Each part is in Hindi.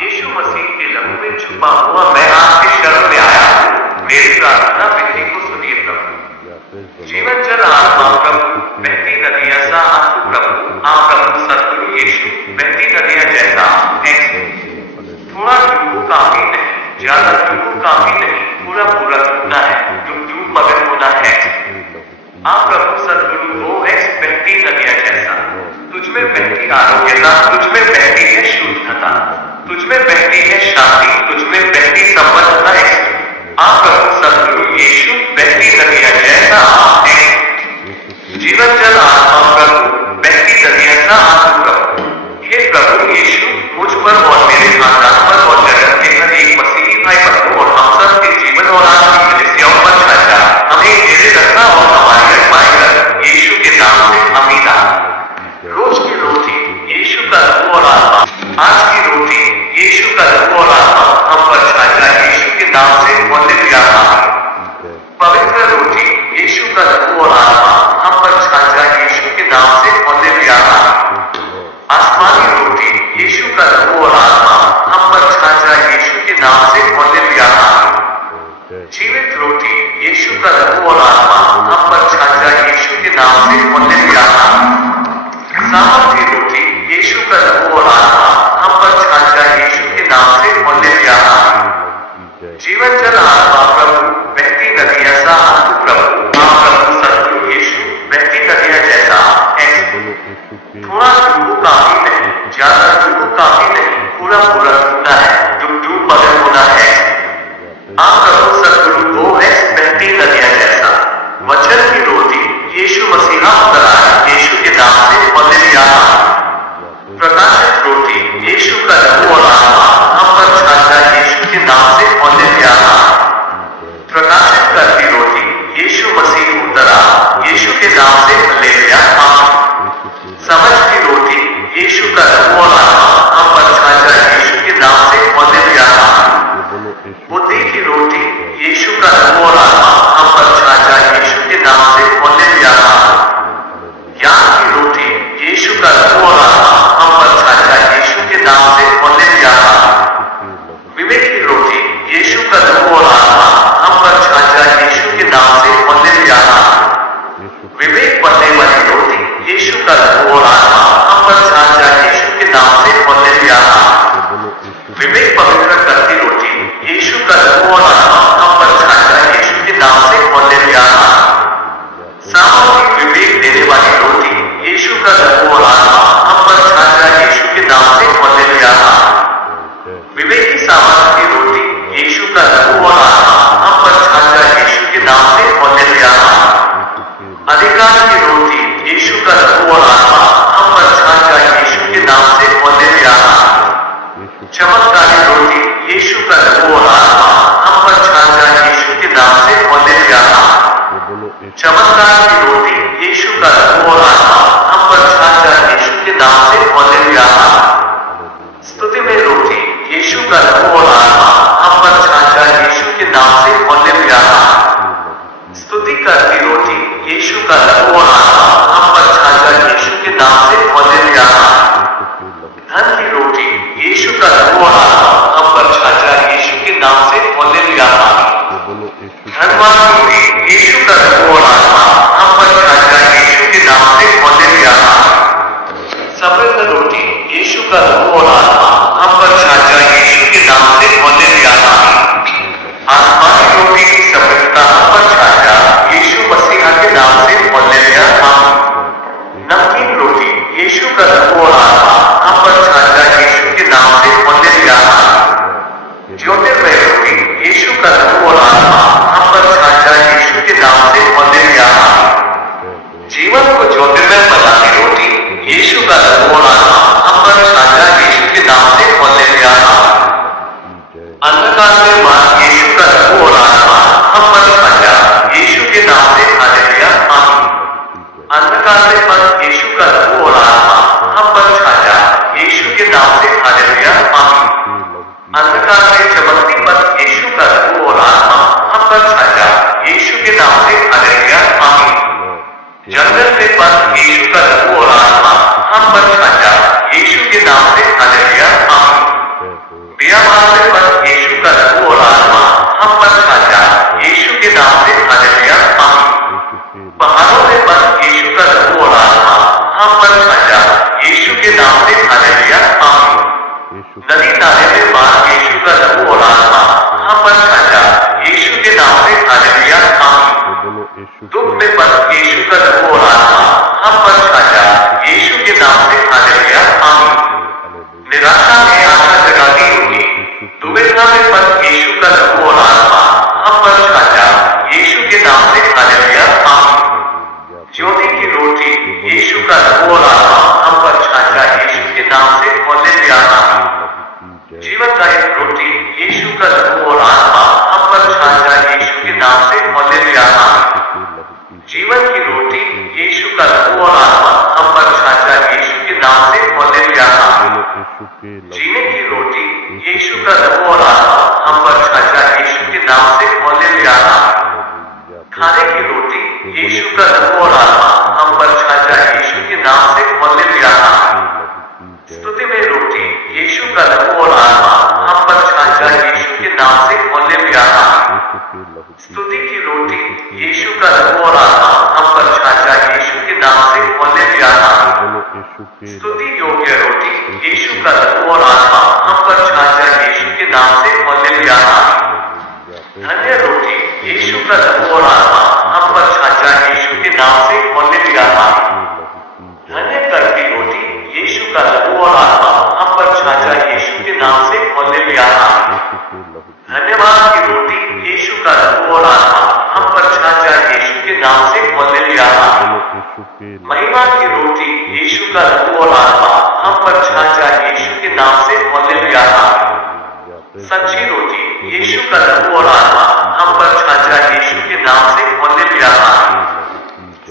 यीशु मसीह के लहू में छुपा हुआ मैं आपके शरण में आया हूँ। मेरी प्रार्थना विधि को सुनिए प्रभु। जीवन जल आत्मा प्रभु, बहती नदियां सा आपको प्रभु, आप प्रभु सतगुरु यीशु, बहती नदियां जैसा थोड़ा डूबो काफी नहीं, ज्यादा डूबो काफी नहीं, पूरा पूरा डूबना है, डूब मगन होना है। आप प्रभु सतगुरु हो बहती नदियां जैसा, तुझमें बहती आरोग्यता, तुझमें बहती है शुद्धता, तुझमें बहती है शांति, तुझमें बहती संपन्नता है। आप प्रभु सतगुरु यीशु, बहती नदियां जैसा आप हैं। जीवन जल आत्मा प्रभु, बहती नदियां सा आप प्रभु। हे प्रभु यीशु, मुझ पर और मेरे खानदान पर और जगत के हर एक मसीही भाई बंधु और हम सब के जीवन और आज की कलीसियाओं पर छाया, हमें घेरे रखना और हमारी रखवाली कर, यीशु के नाम से अमीना। रोज की रोटी यीशु का लहू और आत्मा, आज की रोटी यीशु का लहू और आत्मा हम पर छाया, यीशु के नाम से पवित्र रोटी यीशु का लहू और आत्मा हम पर छाया, यीशु के नाम से आसमानी रोटी यीशु का लहू और आत्मा हम पर छाया, यीशु के नाम से जीवित रोटी यीशु का लहू और आत्मा हम पर छाया, यीशु के नाम से सामर्थ्य रोटी यीशु का लहू और आत्मा हम पर छाया, यीशु के नाम से जीवन जल आत्मा प्रभु, बहती नदियां सा आपको प्रभु, आप प्रभु सतगुरु यीशु, बहती नदियां जैसा थोड़ा डूबो काफी नहीं, ज्यादा डूबो काफी नहीं, पूरा पूरा डूबना है, डूब मगन होना है। आप प्रभु सतगुरु हो बहती नदियां जैसा, वचन की रोटी यीशु मसीहा उतरा, यीशु के नाम से प्रकाशित रोटी यीशु का लहू और आत्मा हम पर छाया, यीशु के नाम से प्रकाशित करती रोटी यीशु मसीह उतरा, यीशु के नाम से समझ की रोटी यीशु का लहू और आत्मा हम पर छाया, यीशु के नाम से बुद्धि की रोटी यीशु का लहू और आत्मा हम पर छाया, यीशु के नाम से ज्ञान की रोटी यीशु का लहू और आत्मा हम पर छाया, यीशु के नाम से विवेक की रोटी यीशु का लहू और आत्मा हम पर छाया, यीशु के नाम से विवेक बनने वाली रोटी यीशु का लहू और आत्मा हम पर छाया, यीशु के नाम से विवेक पवित्र करती रोटी यीशु का लहू और आत्मा हम पर छाया, यीशु के नाम से सामूहिक विवेक देने वाली रोटी यीशु का लहू और आत्मा हम पर छाया, यीशु के नाम से विवेक की सामर्थ की रोटी यीशु का लहू और आत्मा हम पर छाया, यीशु के नाम से अधिकार की रोटी यीशु का लहू और आत्मा हम पर छाया, यीशु के नाम से चमत्कारी रोटी यीशु का लहू और आत्मा हम पर छाया, यीशु के नाम से चमत्कार की रोटी यीशु का लहू और आत्मा हम पर छाया, यीशु के नाम से स्तुति में रोटी यीशु का लहू और आत्मा हम पर छाया, यीशु के नाम से स्तुति करती रोटी यीशु का लहू और आत्मा हम पर छाया, यीशु के नाम से धन की रोटी यीशु का लहू और आत्मा हम पर छाया, यीशु के नाम से धनवान रोटी यीशु का लहू और आत्मा हम पर छाया, यीशु के नाम से समृद्ध रोटी यीशु का लहू और आत्मा हम पर छाया, यीशु के नाम से आसमानी रोटी की समृद्धता हम पर छाया, यीशु मसीहा के नाम से नमकीन रोटी यीशु का लहू और आत्मा हम पर छाया, यीशु के नाम से ज्योतिर्मय रोटी यीशु का लहू और आत्मा हम पर छाया, यीशु के नाम से जीवन को ज्योतिर्मय बनाने रोटी यीशु का लहू और आत्मा हम पर छाया, यीशु के नाम से अंधकार में मार यीशु का लहू और आत्मा हम पर छाया, यीशु के नाम से अंधकार में पर यीशु का लहू और आत्मा हम पर छाया, यीशु के नाम से अंधकार में चमकती पर यीशु का लहू और आत्मा हम पर छाया, यीशु के नाम से जंगल में पर यीशु का लहू और आत्मा हम पर छाया, यीशु के नाम से नदी नाले में बाढ़ यीशु का लहू और आत्मा हम पर छाया यीशु के नाम से हालेलुया आमीन। दुख में पल यीशु का लहू और आत्मा हम पर छाया यीशु के नाम से हालेलुया आमीन। निराशा में आशा जगाती होगी दुविधा में पल यीशु का लहू और आत्मा हम पर छाया यीशु के नाम से हालेलुया आमीन। ज्योति की रोटी यीशु का लहू और आत्मा हम पर छाया यीशु के नाम से हालेलुया आमीन। जीवनदायक रोटी यीशु का लहू और आत्मा हम पर छाया यीशु के नाम से हालेलुया आमीन। जीवन की रोटी यीशु का लहू और आत्मा हम पर छाया यीशु के नाम से हालेलुया आमीन। जीने की रोटी यीशु का लहू और आत्मा हम पर छाया यीशु के नाम से हालेलुया आमीन। खाने की रोटी यीशु का लहू और आत्मा हम पर छाया यीशु के नाम से हालेलुया आमीन। स्तुति में रोटी यीशु का लहू और आत्मा हम पर छाया यीशु के नाम से हालेलुया आमीन। स्तुति की रोटी यीशु का लहू और आत्मा हम पर छाया यीशु के नाम से हालेलुया आमीन। स्तुति योग्य रोटी यीशु का लहू और आत्मा हम पर छाया यीशु के नाम से हालेलुया आमीन। धन्य रोटी यीशु का लहू और आत्मा हम पर छाया यीशु के नाम से हालेलुया आमीन। धन्य करती रोटी यीशु का लहू और आत्मा हम पर छाया यीशु के नाम से हालेलुया आमीन। धन्यवाद की रोटी यीशु का लहू और आत्मा हम पर छाया यीशु के नाम से हालेलुया आमीन। महिमा की रोटी यीशु का लहू और आत्मा हम पर छाया यीशु के नाम से हालेलुया आमीन। सच्ची रोटी यीशु का लहू और आत्मा हम पर छाया यीशु के नाम से हालेलुया आमीन।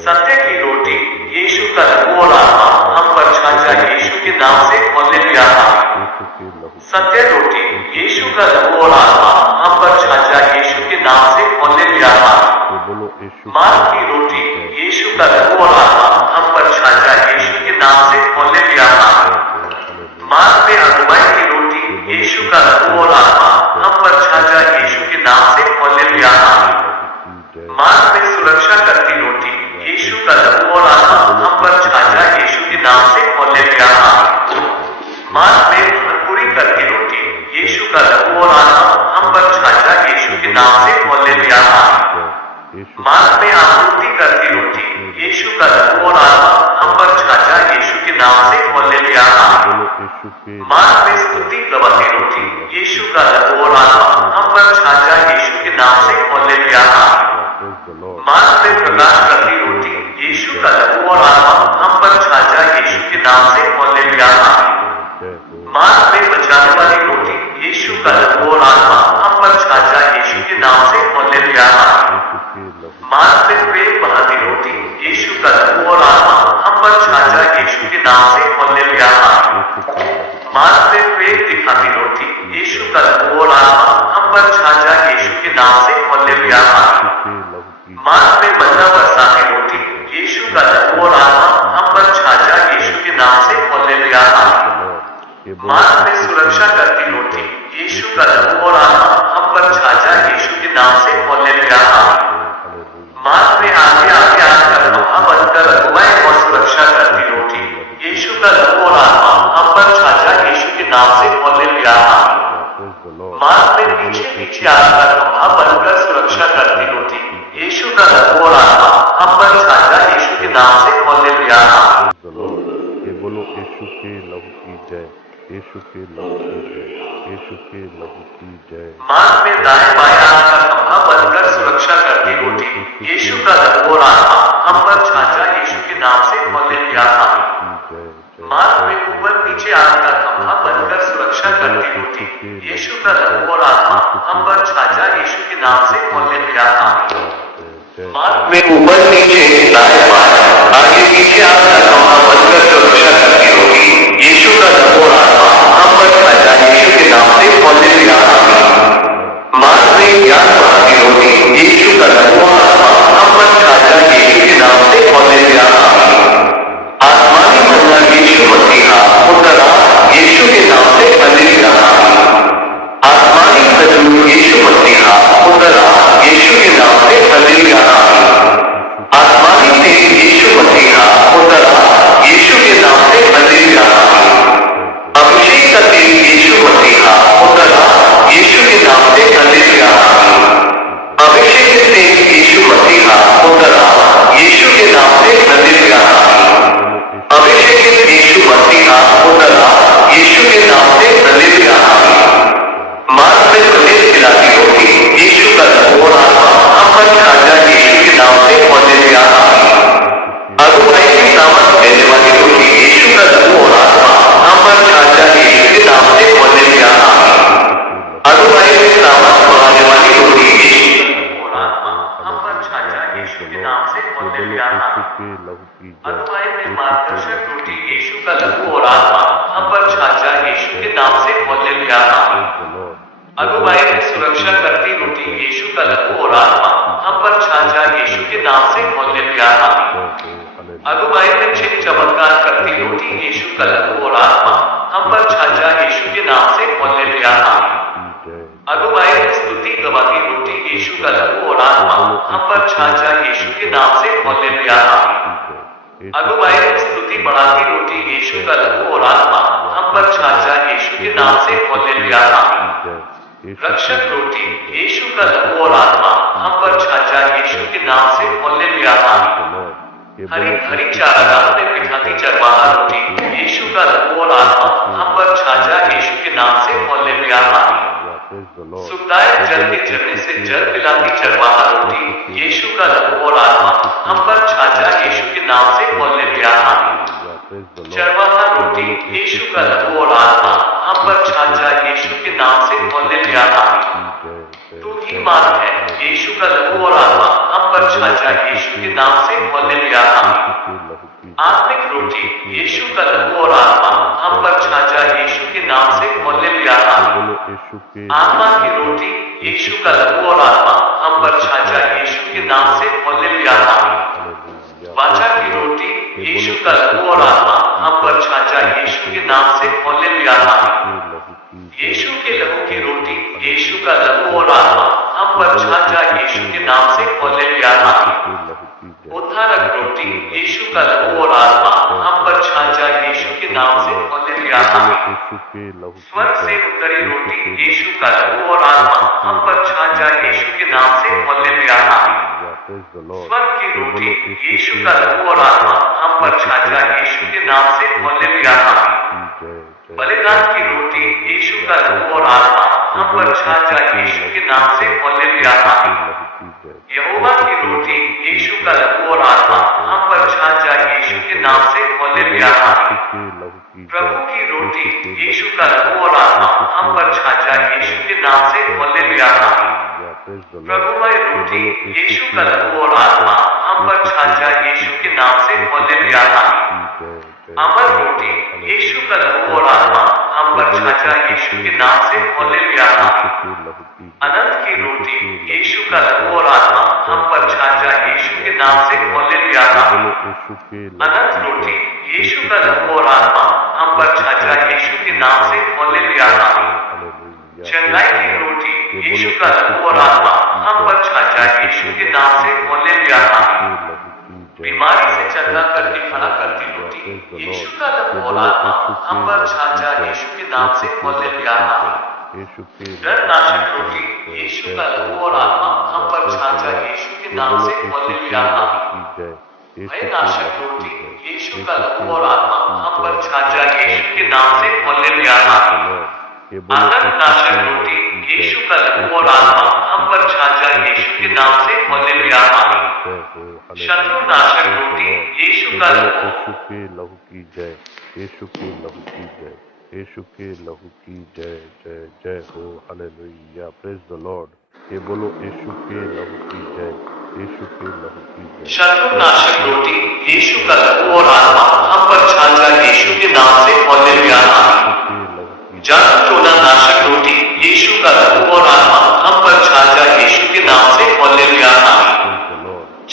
सत्य की रोटी यीशु का लहू और आत्मा हम पर छाया यीशु के नाम से हालेलुया आमीन। सत्य रोटी यीशु का लहू और आत्मा हम पर छाया यीशु के नाम से हालेलुया आमीन। मार्ग की रोटी यीशु का लहू और आत्मा हम पर छाया यीशु के नाम से हालेलुया आमीन। मार्ग में अगुवाई की रोटी यीशु का लहू और आत्मा हम पर छाया यीशु के नाम से हालेलुया आमीन। मार्ग में सुरक्षा करती रोटी यीशु का लहू और आत्मा हम पर छाया यीशु के नाम से हालेलुया आमीन। मार्ग में भरपूरी करती रोटी यीशु का लहू और आत्मा हम पर छाया यीशु के नाम से हालेलुया आमीन। मार्ग में आपूर्ति करती रोटी यीशु का लहू और आत्मा हम पर छाया यीशु के नाम से हालेलुया आमीन। मार्ग में स्तुति गवाती रोटी यीशु का लहू और आत्मा हम पर छाया यीशु के नाम से हालेलुया आमीन। मार्ग में प्रकाश करती रोटी यीशु का लहू और आत्मा हम पर छाया यीशु के नाम से हालेलुया आमीन। मार्ग में बचाने वाली रोटी यीशु का लहू और आत्मा हम पर छाया यीशु के नाम से हालेलुया आमीन। मार्ग में प्रेम बहाती रोटी यीशु का लहू और आत्मा हम पर छाया यीशु के नाम से हालेलुया आमीन। मार्ग में प्रेम दिखाती रोटी यीशु का लहू और आत्मा हम पर छाया यीशु के नाम से हालेलुया आमीन। मार्ग में मन्ना बरसाती रोटी यीशु का लहू और आत्मा हम पर छाया यीशु के नाम से हालेलुया आमीन। मार्ग में सुरक्षा करती रोटी यीशु का लहू और आत्मा हम पर छाया यीशु के नाम से हालेलुया आमीन। मार्ग में आगे आगे आकर खंभा बनकर अगुवाई और सुरक्षा करती रोटी यीशु का लहू और आत्मा हम पर छाया यीशु के नाम से हालेलुया आमीन। मार्ग में पीछे पीछे आकर खंभा बनकर सुरक्षा करती रोटी यीशु का लहू और आत्मा हम पर छाया यीशु के नाम से हालेलुया आमीन। बोलो यीशु के लहू की जय, यीशु के लहू की जय, यीशु के लहू की जय। मार्ग में दाएं बाएं आकर खंभा बनकर सुरक्षा करती रोटी यीशु का लहू और आत्मा हम पर छाया यीशु के नाम से हालेलुया आमीन। मार्ग में ऊपर नीचे आकर खंभा बनकर सुरक्षा करती रोटी यीशु का लहू और आत्मा हम पर छाया यीशु के नाम से हालेलुया आमीन। मार्ग में ऊपर नीचे दाएं बाएं आगे पीछे आकर खंभा बनकर सुरक्षा करती रोटी यीशु का लहू और आत्मा हम पर छाया यीशु के नाम से हालेलुया आमीन। मार्ग में ज्ञान बढ़ाती रोटी यीशु का लहू और आत्मा हम पर छाया यीशु के नाम से हालेलुया आमीन। आसमानी मन्ना यीशु मसीहा उतरा यीशु के नाम से हालेलुया आमीन। आसमानी खजूर यीशु मसीहा उतरा यीशु के नाम से हालेलुया आमीन। आसमानी तेल यीशु मसीहा उतरा यीशु के नाम से हालेलुया आमीन। अभिषेक आत्मा हम पर छा जाए यीशु के नाम से हालेलुया आमीन। Praise the Lord. अगुवाई में सुरक्षा करती रोटी यीशु का लहू और आत्मा हम पर छा जाए यीशु के नाम से हालेलुया आमीन। जय हो हालेलुया। अगुवाई में चिन्ह चमत्कार करती रोटी यीशु का लहू और आत्मा हम पर छा जाए यीशु के नाम से हालेलुया आमीन। की जय। अगुवाई में स्तुति गवाती रोटी यीशु का लहू और आत्मा हम पर छा जाए यीशु के नाम से हालेलुया आमीन। की जय। अगुवाई में स्तुति बढ़ाती रोटी यीशु का लहू और आत्मा हम पर छा जाए यीशु के नाम से हालेलुया आमीन। जय। रक्षक रोटी यीशु का लहू और आत्मा हम पर छा जाए यीशु के नाम से हालेलुया आमीन। हरी हरी चारागाह में बिठाती चरवाहा रोटी यीशु का लहू और आत्मा हम पर छा जाए यीशु के नाम से हालेलुया आमीन। सुखदायक जल के झरने से जल पिलाती चरवाहा रोटी यीशु का लहू और आत्मा हम पर छा जाए यीशु के नाम से हालेलुया आमीन। चरवाहा रोटी यीशु का लहू और आत्मा हम पर छा जाए यीशु के नाम से हालेलुया आमीन। तू ही मार्ग है यीशु का लहू और आत्मा हम पर छा जाए यीशु के नाम से हालेलुया आमीन। आत्मिक रोटी यीशु का लहू और आत्मा हम पर छा जाए यीशु के नाम से हालेलुया आमीन। आत्मा की रोटी यीशु का लहू और आत्मा हम पर छा जाए यीशु के नाम से हालेलुया आमीन। वाचा की रोटी यीशु का लहू और आत्मा हम पर छा जाए यीशु के नाम से हालेलुया आमीन। यीशु के लहू की रोटी यीशु का लहू और आत्मा हम पर छा जाए यीशु के नाम से हालेलुया आमीन। उद्धारक रोटी यीशु का लहू और आत्मा हम पर छा जाए यीशु के नाम से हालेलुया आमीन। स्वर्ग से उतरी रोटी यीशु का लहू और आत्मा हम पर छा जाए यीशु के नाम से हालेलुया आमीन। स्वर्ग की रोटी यीशु का लहू और आत्मा हम पर छा जाए यीशु के नाम से हालेलुया आमीन। बलिदान की रोटी यीशु का लहू और आत्मा हम पर छा जाए यीशु के नाम से हालेलुया आमीन। यहोवा की रोटी यीशु का लहू और आत्मा हम पर छा जाए यीशु के नाम से हालेलुया आमीन। प्रभु की रोटी यीशु का लहू और आत्मा हम पर छा जाए यीशु के नाम से हालेलुया आमीन। प्रभुमय रोटी यीशु का लहू और आत्मा हम पर छा जाए यीशु के नाम से हालेलुया आमीन। अमर रोटी यीशु का लहू और आत्मा हम पर छा जाए यीशु के नाम से हालेलुया आमीन। अनंत की रोटी यीशु का लहू और आत्मा हम पर छा जाए यीशु के नाम से हालेलुया आमीन। अनंत रोटी यीशु का लहू और आत्मा हम पर छा जाए यीशु के नाम से हालेलुया आमीन। चंगाई की रोटी यीशु का लहू और आत्मा हम पर छा जाए यीशु के नाम से हालेलुया आमीन। बीमारी से चंगा करके खड़ा करती रोटी यीशु का लहू और आत्मा हम पर छा जाए यीशु के नाम से हालेलुया आमीन। डर नाशक रोटी यीशु का लहू और आत्मा हम पर छा जाए यीशु के नाम से हालेलुया आमीन। भय नाशक रोटी यीशु का लहू और आत्मा हम पर छा जाए यीशु के नाम से हालेलुया आमीन। आनंद नाशक रोटी यीशु का लहू और आत्मा हम पर छा जाए यीशु के नाम से हालेलुया आमीन। शत्रु नाशक रोटी यीशु का लहू की जय। यीशु के लहू की जय। यीशु के लहू की जय। जय जय हो हालेलुया। Praise the Lord. ये बोलो यीशु के लहू की जय। यीशु के लहू की जय। शत्रु नाशक रोटी यीशु का लहू और आत्मा हम पर छा जाए यीशु के नाम से हालेलुया आमीन। जादू टोना नाशक रोटी यीशु का लहू और आत्मा हम पर छा जाए यीशु के नाम से हालेलुया आमीन।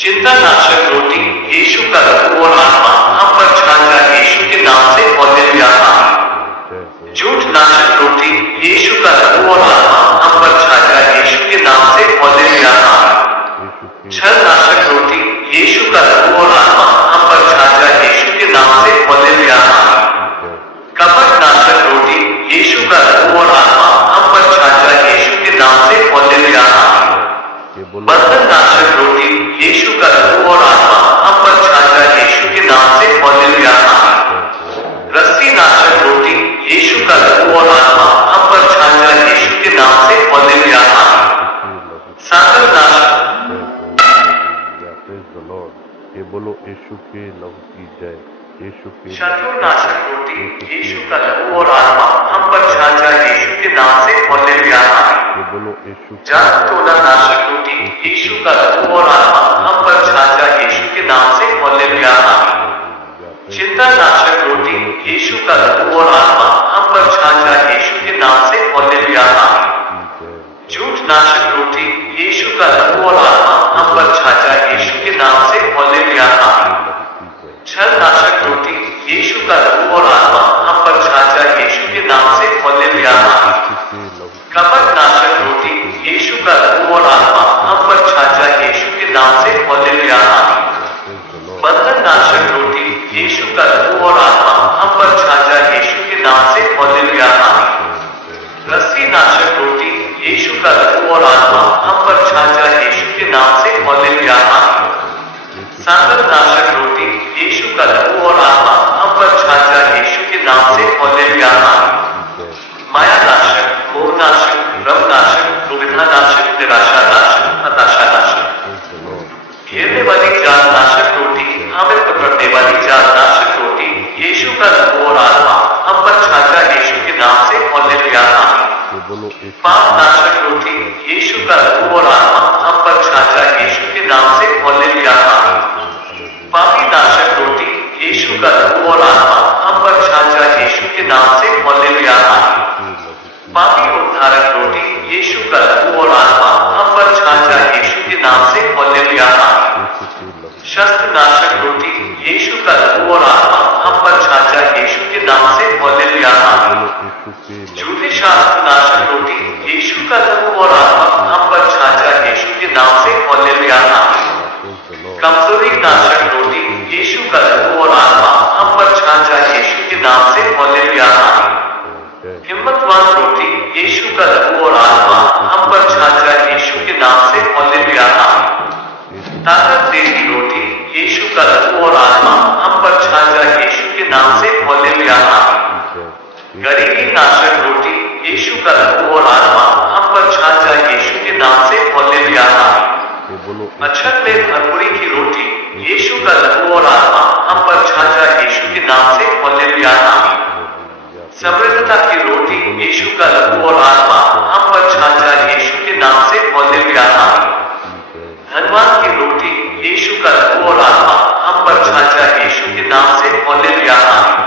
चिंता नाशक रोटी यीशु का लहू और आत्मा हम पर छा जाए यीशु के नाम से हालेलुया आमीन। झूठ नाशक रोटी यीशु का लहू और आत्मा हम पर छा जाए यीशु के नाम से हालेलुया आमीन। छल नाशक रोटी यीशु का लहू और आत्मा हम पर छा जाए यीशु के नाम से हालेलुया आमीन। कपट नाशक रोटी यीशु का लहू और आत्मा हम पर छा जाए यीशु के नाम से हालेलुया आमीन। बंधन नाशक रोटी यीशु का लहू और आत्मा हम पर छा जाए यीशु के नाम से हालेलुया आमीन। रस्सी नाशक रोटी यीशु का लहू और आत्मा हम पर छा जाए यीशु के नाम से हालेलुया आमीन। सागर नाशक ये बोलो यीशु के लहू की जय। यीशु के शत्रु नाशक रोटी यीशु का लहू और आत्मा हम पर छा जाए यीशु के नाम से हालेलुया आमीन। ये बोलो यीशु जादू टोना नाशक रोटी यीशु का लहू और आत्मा हम पर छा जाए यीशु के नाम से हालेलुया आमीन। चिंता नाशक रोटी यीशु का लहू और आत्मा हम पर छा जाए यीशु के नाम से हालेलुया आमीन। झूठ नाशक रोटी यीशु का लहू और आत्मा हम पर छा जाए यीशु के नाम से हालेलुया आमीन। छल नाशक रोटी यीशु का लहू और आत्मा हम पर छा जाए यीशु के नाम से हालेलुया आमीन। कपट नाशक रोटी यीशु का लहू और आत्मा हम पर छा जाए यीशु के नाम से हालेलुया आमीन। बंधन नाशक रोटी यीशु का लहू और आत्मा हम पर छा जाए यीशु के नाम से हालेलुया आमीन। रस्सी नाशक रोटी यीशु का लहू और आत्मा हम पर छा जाए यीशु के नाम से हालेलुया आमीन। सांगत नाशक रोटी यीशु का लहू और आत्मा हम पर छा जाए यीशु के नाम से हालेलुया आमीन। माया नाशक, मोह नाशक, भ्रम नाशक, दुविधा नाशक, निराशा नाशक, हताशा नाशक, घेरने वाली जाल नाशक रोटी, हमें पकड़ने वाली जाल नाशक रोटी यीशु का लहू और आत्मा हम पर छा जाए यीशु के नाम से हालेलुया आमीन। पाप नाशक रोटी यीशु का लहू और आत्मा हम पर छा जाए यीशु के नाम से हालेलुया आमीन। पापी नाशक रोटी यीशु का लहू और आत्मा हम पर छा जाए यीशु के नाम से हालेलुया आमीन। पापी उद्धारक रोटी यीशु का लहू और आत्मा हम पर छा जाए यीशु के नाम से हालेलुया आमीन। शस्त्र नाशक रोटी यीशु का लहू और आत्मा हम पर छा जाए यीशु के नाम से हालेलुया आमीन। झूठे शास्त्र नाशक रोटी यीशु का लहू और आत्मा हम पर छा जाए यीशु के नाम से हालेलुया आमीन। कमजोरी नाशक रोटी यीशु का लहू और आत्मा हम पर छा जाए यीशु के नाम से हालेलुया आमीन। हिम्मतवान रोटी यीशु का लहू और आत्मा हम पर छा जाए यीशु के नाम से हालेलुया आमीन। ताकत देती रोटी यीशु का लहू और आत्मा हम पर छा जाए यीशु के नाम से हालेलुया आमीन। गरीबी नाशक रोटी यीशु का लहू और आत्मा हम पर छा जाए यीशु के नाम से हालेलुया आमीन। अक्षत में भरपूरी की रोटी यीशु का लहू और आत्मा हम पर छा जाए यीशु के नाम से हालेलुया आमीन। समृद्धता की रोटी यीशु का लहू और आत्मा हम पर छा जाए यीशु के नाम से हालेलुया आमीन। धनवान की रोटी यीशु का लहू और आत्मा हम पर छा जाए यीशु के नाम से हालेलुया आमीन।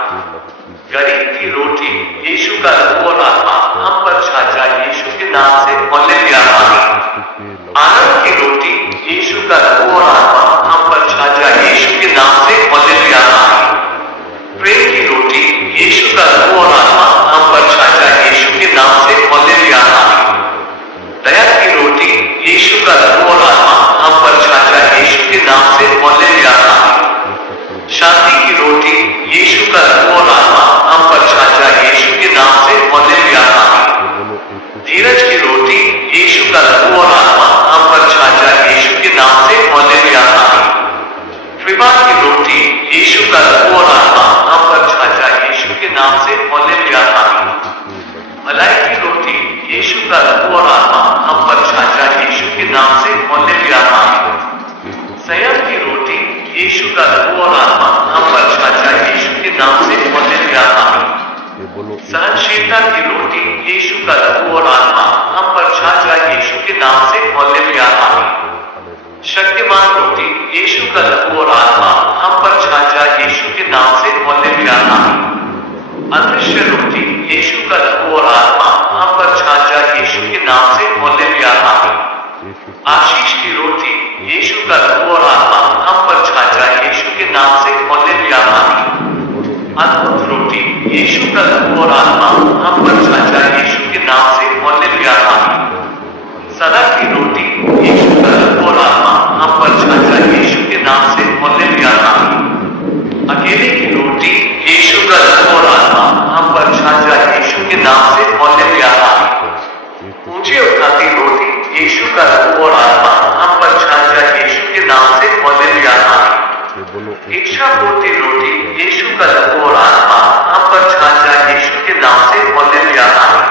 गरीब की रोटी यीशु का लहू और आत्मा हम पर छा जाए यीशु के नाम से हालेलुया आमीन। आनंद की रोटी यीशु का लहू और आत्मा हम पर छा जाए यीशु के नाम से हालेलुया आमीन। प्रेम की रोटी यीशु का लहू और आत्मा हम पर छा जाए यीशु के नाम से हालेलुया आमीन। दया की रोटी यीशु का लहू और आत्मा हम पर छा जाए यीशु के नाम से हालेलुया आमीन। शांति की रोटी यीशु का लहू और आत्मा हम पर छा जाए यीशु के नाम से हालेलुया आमीन। धीरज की रोटी यीशु का लहू और आत्मा हम पर छा जाए यीशु के नाम से हालेलुया आमीन। कृपा की रोटी यीशु का लहू और आत्मा हम पर छा जाए यीशु के नाम से हालेलुया आमीन। भलाई की रोटी यीशु का लहू और आत्मा हम पर छा जाए यीशु के नाम से हालेलुया आमीन। संयम की रोटी यीशु का लहू और आत्मा हम पर छा जाए यीशु के नाम से हालेलुया आमीन। सहनशीलता की रोटी यीशु का लहू और आत्मा हम पर छा जाए यीशु के नाम से हालेलुया आमीन। शक्तिमान रोटी यीशु का लहू और आत्मा हम पर छा जाए यीशु के नाम से हालेलुया आमीन। अदृश्य रोटी यीशु का लहू और आत्मा हम पर छा जाए यीशु के नाम से हालेलुया आमीन। आशीष की रोटी यीशु का लहू और आत्मा हम पर छा जाए यीशु के नाम से हालेलुया आमीन। अद्भुत रोटी यीशु का लहू और आत्मा हम पर छा जाए यीशु के नाम से हालेलुया आमीन। सदा की रोटी यीशु का लहू और आत्मा हम पर छा जाए यीशु के नाम से हालेलुया आमीन। अकेले की रोटी यीशु का लहू और आत्मा हम पर छा जाए यीशु के नाम से हालेलुया आमीन। ऊंचे उठाती रोटी यीशु का लहू और आत्मा हम पर छा जाए यीशु के नाम से हालेलुया आमीन। इच्छा पूर्ति रोटी यीशु का लहू और आत्मा हम पर छा जाए यीशु के नाम से हालेलुया आमीन।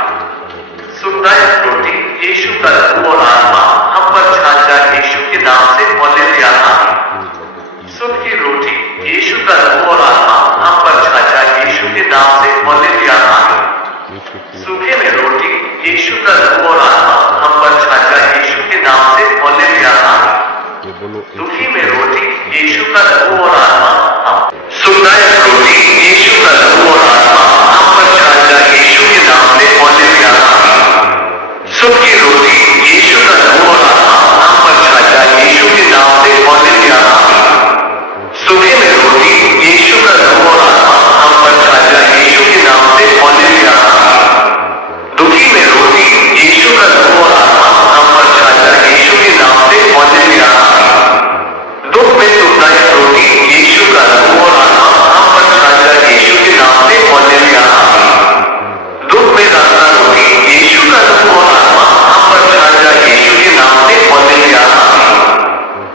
सुखदायक रोटी यीशु का लहू और आत्मा हम पर छा जाए यीशु के नाम से हालेलुया आमीन। सुख की रोटी यीशु का लहू और आत्मा हम पर छा जाए यीशु के नाम से हालेलुया आमीन। सूखे में रोटी यीशु का लहू और आत्मा हम पर छा जाए यीशु के नाम से हालेलुया आमीन। बोलो दुखी में रोटी यीशु का लहू और आत्मा सुखदायक रोटी यीशु का लहू और आत्मा हम पर छा जाए यीशु के नाम में हालेलुया सुख की रोटी यीशु का लहू और आत्मा हम पर छा जाए यीशु के नाम में हालेलुया सुखे में रोटी यीशु का लहू और आत्मा हम पर छा जाए यीशु के नाम से हालेलुया दुखी में रोटी यीशु का लहू और आत्मा हम पर छा जाए यीशु के नाम से हालेलुया दुख में सुखदायक रोटी यीशु का लहू और आत्मा हम पर छा जाए यीशु के नाम से हालेलुया दुख में दाता रोटी यीशु का लहू और आत्मा हम पर छा जाए यीशु के नाम से हालेलुया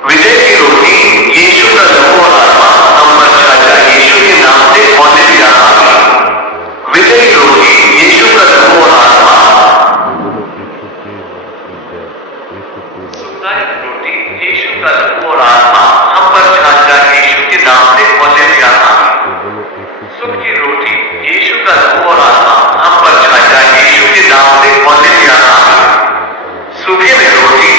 विजय की रोटी यीशु का लहू और आत्मा हम पर छा जाए यीशु के नाम से हालेलुया विजय की रोटी यीशु का लहू और आत्मा सुखदायक रोटी यीशु का लहू और आत्मा हम पर छा जाए यीशु के नाम से हालेलुया सुख की रोटी यीशु का लहू और आत्मा हम पर छा जाए यीशु के नाम से हालेलुया सूखे में रोटी